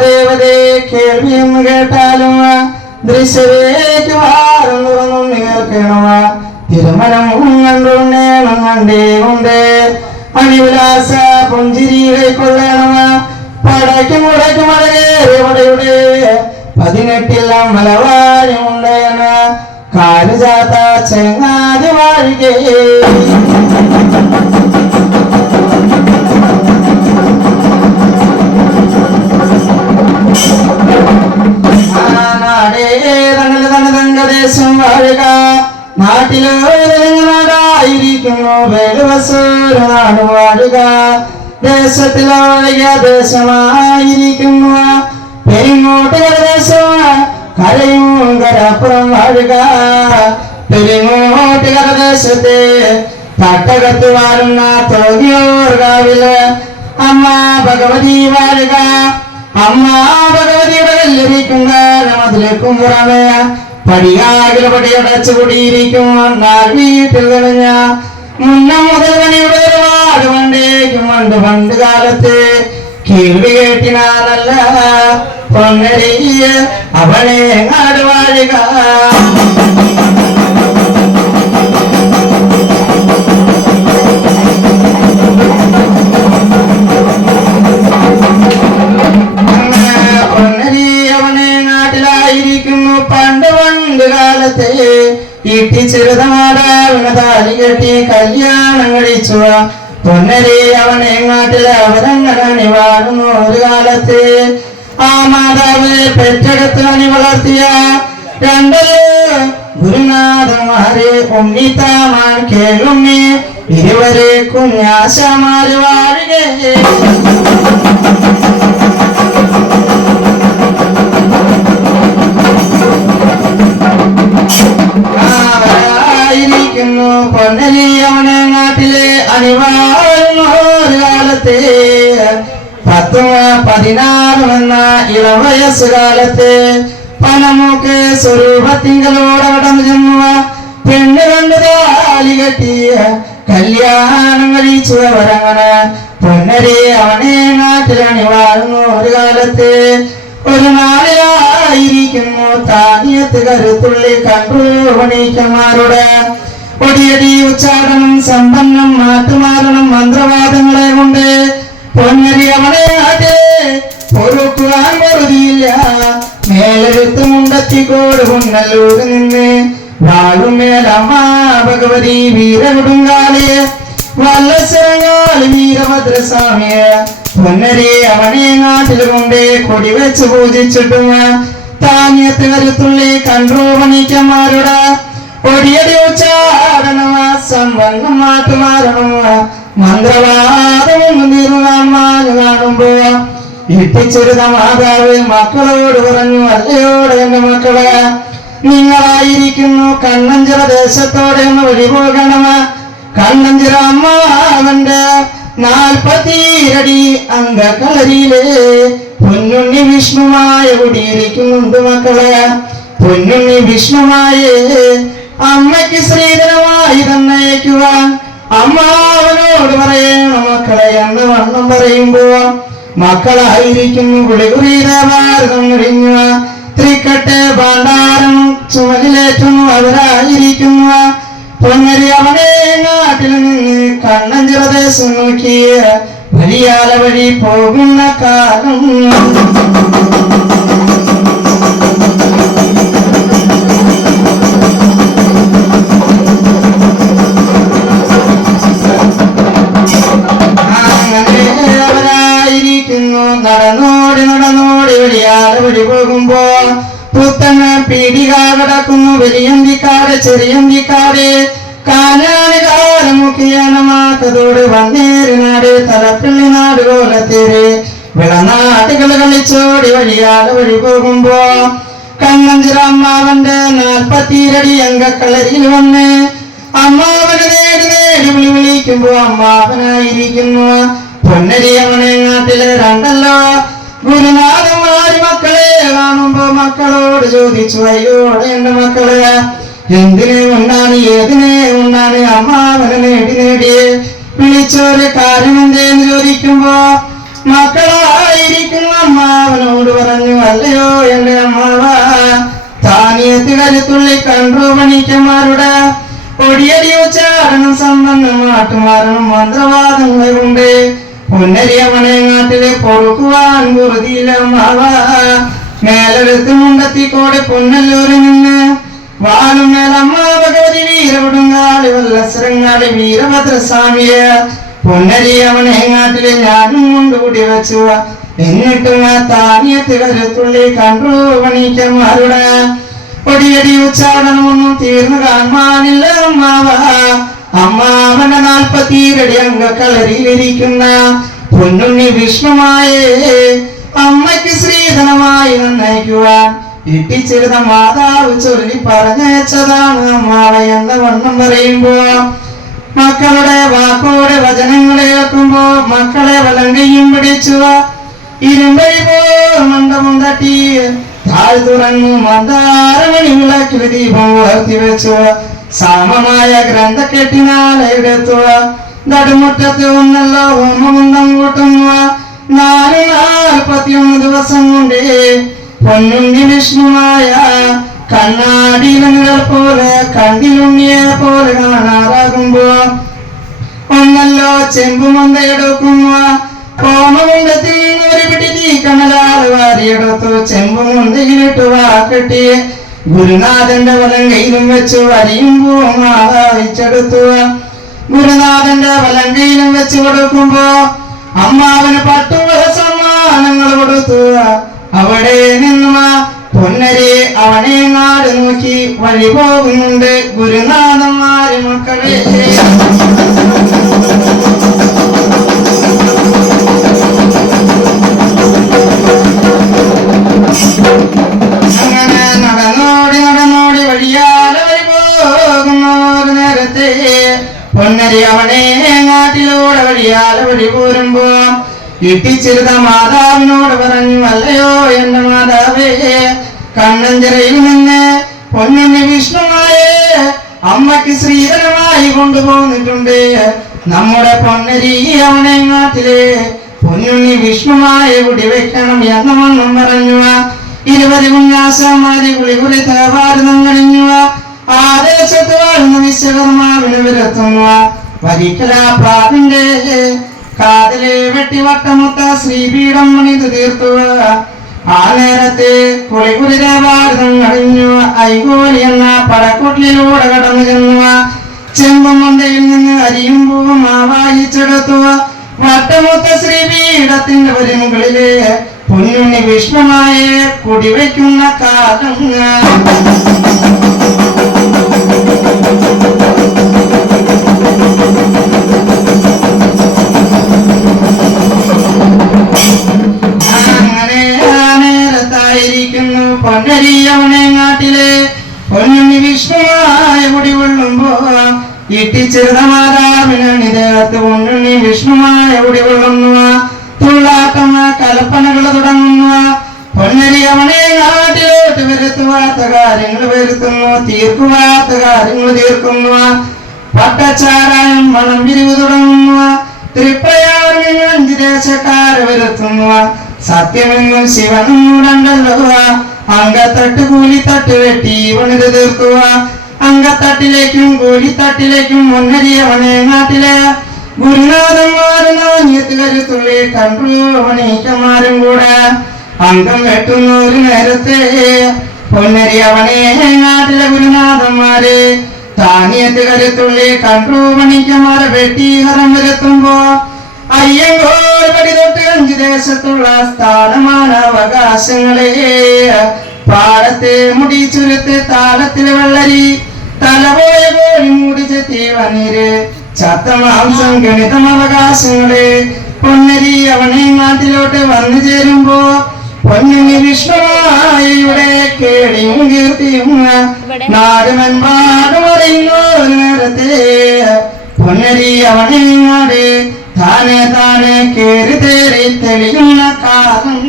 ദേവതേ കേൾവിയും കേട്ടാലും ദൃശ്യവേക്ക് വാരം തുറന്നു കേൾക്കണമ തിരുമലം കണ്ടുണ്ടേണം കണ്ടേ ഉണ്ട്. മണിവിലാസ പുഞ്ചിരി കൈക്കൊള്ളണമ പടയ്ക്കും മുടയ്ക്കും അടകേറിയുടെ പതിനെട്ടില്ലാം മലവാരമുണ്ടേന കാലുചാത്ത ചെങ്ങാതി വാഴികേ നാടേ തങ്ങൾ തന തങ്കദേശം വാഴുക. നാട്ടിലോ നാടായിരിക്കുന്നു വേടുവസൂര് നാട് വാഴുക. ദേശത്തിലോ ദേശമായിരിക്കുന്നു. പെരിങ്ങോട്ട് ദേശമാണ് കരയും കരപ്പുറം വാഴുക. പെരിങ്ങോട്ട് ദേശത്തെ തട്ടകത്ത് വാഴുന്ന തോന്നിയോർഗാവിൽ അമ്മ ഭഗവതി വാഴുക. അമ്മ ഭഗവതിയുടെ ലഭിക്കുന്ന അതിലേക്കും പുറമേ പടിയാകില പടിയടച്ചു കൂടിയിരിക്കും എന്നാൽ വീട്ടിൽ തെളിഞ്ഞ മുന്നം മുതൽ മണിയുടെ ഒരുപാട് പണ്ടേക്കും പണ്ട് പണ്ട് കാലത്ത് കേൾവി കേട്ടിനാലല്ല പൊന്നരിയ അവനെ നാട് പണ്ട് കെട്ടി കല്യാണം കഴിച്ചുവ. പൊന്നരെ അവനെ നാട്ടിൽ അവരങ്ങനെ അണിവാടുന്നു ഒരു കാലത്ത്. ആ മാതാവ് പെറ്റെടുത്ത് അണി വളർത്തിയ രണ്ടൽ ഗുരുനാഥന്മാരെ ഉണ്ണിത്താമാൻ കേളുമ്മി ഇരുവരെ കുഞ്ഞാശമാര് വാഴുകേ ആയിരിക്കുന്നു പൊന്നരിയവനെ നാട്ടിലെ അണിവാഴുന്ന ഒരു കാലത്തെ പത്ത് പതിനാറ് എന്ന ഇളവയസ് കാലത്ത് പനമൂക്ക് സ്വരൂപത്തിങ്കലോടെ കടന്നു ചെന്നു പെണ്ണ് കണ്ടു താലി കെട്ടിയ. കല്യാണം കഴിച്ചവരങ്ങനെ പൊന്നരെ അവനെ നാട്ടിൽ അണിവാഴുന്നു ഒരു കാലത്ത്. ഒരു നാളിലായിരിക്കുന്നു താനിയത്ത് കരുത്തുള്ളി കണ്ടു പണിക്കന്മാരുടെ ഒടിയടി ഉച്ചാടനം സമ്പന്നം മാറ്റുമാറണം മന്ത്രവാദങ്ങളെ കൊണ്ട് പൊന്നരി അവനെ ആട്ടെ പൊറുക്കുവാൻ പൊറുതിയില്ല. മേലെഴുത്ത് മുണ്ടത്തിക്കോട് പുന്നല്ലൂർ നിന്ന് വാഴുമേലമ്മ ഭഗവതി വീരകുടുങ്കാളിയെ വല്ലസരങ്ങാളി വീരഭദ്രസ്വാമിയെ പൊന്നരെ അവനെ നാട്ടിൽ കൊണ്ട് കൊടിവെച്ച് പൂജിച്ചിട്ടും താന്യത്ത് കരുത്തുള്ളി കണ്ടു പണിക്കന്മാരുടെ ഒടിയടി ഉച്ചാടണം സംവരണം മാറ്റുമാരണം മന്ത്രവാദം നിർമ്മാഞ്ഞു കാണുമ്പോ ഇട്ടിച്ചിരുന്ന മാതാവ് മക്കളോട് പറഞ്ഞു അല്ലയോട് എന്റെ മക്കളെ നിങ്ങളായിരിക്കുന്നു കണ്ണഞ്ചിറ ദേശത്തോടെ ഒന്ന് വഴി പോകണമ. കണ്ണഞ്ചിറ അമ്മാവന്റെ നാൽപ്പത്തിരടി അംഗക്കളരിയിലെ പൊന്നുണ്ണി വിഷ്ണുമായ കുടിയിരിക്കുന്നുണ്ട് മക്കളെ. പൊന്നുണ്ണി വിഷ്ണുമായേ അമ്മയ്ക്ക് ശ്രീധനമായി തന്നയക്കുക. അമ്മാവനോട് പറയണം മക്കളെ എന്ന് വണ്ണം പറയുമ്പോ മക്കളായിരിക്കുന്നു കുളികുറീരഭാരതം കഴിഞ്ഞു ത്രിക്കട്ടെ ഭാണ്ഡാരം ചുമലിലേറ്റുന്നു അവരായിരിക്കുന്നു. പൊന്നരി അവനെ നാട്ടിൽ നിന്ന് കണ്ണഞ്ചിറദേശം നോക്കിയ വലിയാല വഴി പോകുന്ന കാലം പുത്തന പീടിക കിടക്കുന്നു വലിയന്തിക്കാട് ചെറിയന്തിക്കാട് കാനാന് കാലമുഖിയാണമാക്കതോട് വന്നേറിനാട് തലപ്പിള്ളി നാട് കോലത്തേര്. വിളനാട്ടുകൾ കളിച്ചോടി വഴിയാട് വഴി പോകുമ്പോ കണ്ണഞ്ചിറമ്മാവന്റെ നാൽപ്പത്തിരടി അങ്കക്കളരിയിൽ വന്ന് അമ്മാവനെ നേടി നേടി വിളി വിളിക്കുമ്പോ അമ്മാവനായിരിക്കുന്നു. പൊന്നരിയമ്മനെ നാട്ടിലെ രണ്ടല്ലോ മക്കളെ കാണുമ്പോ മക്കളോട് ചോദിച്ചു അയ്യോട് എന്റെ മക്കൾ. എന്തിനെ ഉണ്ടാണ് ഏതിനെ ഉണ്ടാണ് അമ്മാവനെ നേടി നേടിയെ? വിളിച്ചൊരു കാര്യം എന്തേന്ന്? ചോദിക്കുമ്പോ മക്കളായിരിക്കുന്നു അമ്മാവനോട് പറഞ്ഞു അല്ലയോ എന്റെ അമ്മാവ താനിയത്തിനരുത്തുള്ളി കണ്ടു പണിക്കന്മാരുടെ കൊടിയടി ഉച്ചാരണം സമ്പന്നം നാട്ടുമാരണം മന്ത്രവാദങ്ങളുണ്ട് പുനരിയമണെ നാട്ടിലെ പൊറുക്കുവാൻ കുറുതിയില്ല അമ്മാവ. മേലെടുത്ത് മുണ്ടത്തിക്കോടെ പൊന്നല്ലൂരിൽ നിന്ന് വാലും മേലമ്മ ഭഗവതി വീരവിടുങ്ങാളി വല്ലസരങ്ങാളി വീരഭദ്രസ്വാമിയെ പൊന്നരിയമണയങ്ങാട്ടിലെ ഞാനും കൊണ്ടുകൂടി വെച്ചു. എന്നിട്ടും ആ താനിയത്തിൽ ഒരു തുള്ളി കണ്ടു പണിക്കന്മാരുടെ ഒടിയടി ഉച്ചാടനമൊന്നും തീർന്നു കാണാനില്ല അമ്മാവ. അമ്മാവന്റെ നാൽപ്പത്തിരടി അംഗക്കളരിയിലിരിക്കുന്ന പൊന്നുണ്ണി വിഷ്ണുമായേ അമ്മയ്ക്ക് ശ്രീധനമായി നന്നയിക്കുവാൻ ഇട്ടിച്ചിരുന്ന മാതാവ് ചൊല്ലി പറഞ്ഞതാണ് അമ്മാവ എന്ന വണ്ണം പറയുമ്പോ മക്കളുടെ വാക്കോടെ വചനങ്ങളെ കേൾക്കുമ്പോ മക്കളെ വലങ്കയും പിടിച്ചു. ഇരുമ്പോ പോ മണ്ഡപം തട്ടി താഴ് തുറന്നു മന്ദാരമണി വിളക്കിൽ ദീപം ഉയർത്തി വെച്ചു. സാമമായ ഗ്രന്ഥക്കെട്ടിനാൽ എടുത്തു നടുമുറ്റത്ത് ഒന്നല്ല ഹോമകുന്തം കൂട്ടുന്നു. നാല് നാൽപ്പത്തിയൊന്ന് ദിവസം കൊണ്ട് പൊന്നുണ്ണി വിഷ്ണുമായ കണ്ണാടിയിലെ നിഴൽ പോലെ കണ്ടിലുണ്ണിയെ പോലെ കാണാറാകുമ്പോ ഒന്നല്ലോ ചെമ്പുമുണ്ടയെടുക്കുന്ന കോമമുണ്ടത്തിൽ ഒരു പിടി നീ കമലാറ് വാരിയെടുത്തു. ചെമ്പുമുണ്ടയിലിട്ട് വാക്കെട്ടി ഗുരുനാഥന്റെ വലം കയ്യിലും വെച്ചു വരിയും പൂവും ഗുരുനാഥന്റെ വലം കയ്യിലും കൊടുക്കുമ്പോ അമ്മാവന് പട്ടുവക സമ്മാനങ്ങൾ കൊടുത്തു. അവിടെ നിന്നുമ പൊന്നരെ അവനെ നാട് നോക്കി വഴി പോകുന്നുണ്ട്. ഗുരുനാഥന്മാരെ മക്കളെ. ഇട്ടിച്ചിരുത മാതാവിനോട് പറഞ്ഞു അല്ലയോ എന്റെ മാതാവേ കണ്ണഞ്ചിറയിൽ നിന്ന് പൊന്നുണ്ണി വിഷ്ണുവായേ അമ്മയ്ക്ക് ശ്രീധരമായി കൊണ്ടുപോന്നിട്ടുണ്ട്. നമ്മുടെ പൊന്നരി അവനെ നാട്ടിലെ പൊന്നുണ്ണി വിഷ്ണുമായ കുടിവെക്കണം എന്ന മണ്ണും പറഞ്ഞു ഇരുപത് ഉന്യാസമാരി കുളികുളി തേവാരുന്നും കഴിഞ്ഞു ആദേശത്ത് വാഴുന്ന വിശ്വകർമാവിന് വിരത്തുന്നു വരിക്കലാ പ്രാവിന്റെ കാതിലെ വെട്ടിവട്ടമൊത്ത ശ്രീപീഠം മണിത് തീർത്തു. ആ നേരത്തെ കുളികുളി ദേവാരുന്നും കഴിഞ്ഞു. ഐകോലി എന്ന പടക്കുട്ടിലൂടെ കടന്നു ചെന്നു. ചെമ്പും മന്തയിൽ നിന്ന് അരിയും പൂവും ആവാഹിച്ചെടുത്തു വട്ടമൊത്ത ശ്രീപീഠത്തിന്റെ ഒരു മുകളിലെ പൊന്നുണ്ണി വിഷ്ണുമായ കുടിവെക്കുന്ന കാലം നാട്ടിലെ പൊന്നുണ്ണി വിഷ്ണുമായ കുടികൊള്ളുമ്പോ ഇട്ടിച്ചെറുത മാതാവിനാണ് ദേഹത്ത് പൊന്നുണ്ണി വിഷ്ണുമായ കുടികൊള്ളുന്നു തുള്ളാട്ടമ കൽപ്പനകൾ തുടങ്ങുന്നു പൊന്നരി അവനെ നാട്ടിലോട്ട് വരുത്തുവാത്ത കാര്യങ്ങൾ വരുത്തുന്നു തീർക്കുവാത്ത കാര്യങ്ങൾ തീർക്കുന്നു പട്ടച്ചാരായം മണം പിരിവ് തുടങ്ങുന്നു തൃപ്രയാറിന് അഞ്ച് ദേശക്കാർ വരുത്തുന്നു സത്യമെന്നും ശിവനൂടണ്ടല്ലോ അങ്കത്തട്ട് കൂലിത്തട്ട് വെട്ടി പണിത് തീർക്കുക. അങ്കത്തട്ടിലേക്കും കൂലിത്തട്ടിലേക്കും മുന്നരിയവനെ നാട്ടിലെ. ഗുരുനാഥന്മാരും നാഞ്ഞത്ത് കരുത്തുള്ളി കണ്ടു വണീക്കന്മാരും കൂടെ. അംഗം വെട്ടുന്ന ഒരു നേരത്തെ പൊന്നരി അവനെ നാട്ടിലെ ഗുരുനാഥന്മാരെ. താനിയത്ത് കരുത്തുള്ളി കണ്ടു പണിക്കന്മാരെ വെട്ടി ഹരം വരുത്തുമ്പോ അയ്യങ്കോൽ പടി തൊട്ട് സ്ഥാനമാണ് അവകാശങ്ങളെ പാടത്തെ മുടി ചുരത്ത് താളത്തിലെ വെള്ളരി തലപോയ കോഴി മൂടി ചെത്തി വന്നീര്. ചത്ത മാംസം ഗണിതം അവകാശങ്ങളെ പൊന്നരി അവനെ നാട്ടിലോട്ട് വന്നു ചേരുമ്പോ പൊന്നിനി വിഷ്ണുവായുടെ കേളിയും കീർത്തിയും നാടുമെമ്പാടും അറിയുന്നു നേരത്തെ. പൊന്നരി അവനെ നാട് താനെ താനെ കേറി തേറി തെളിയുന്ന കാലം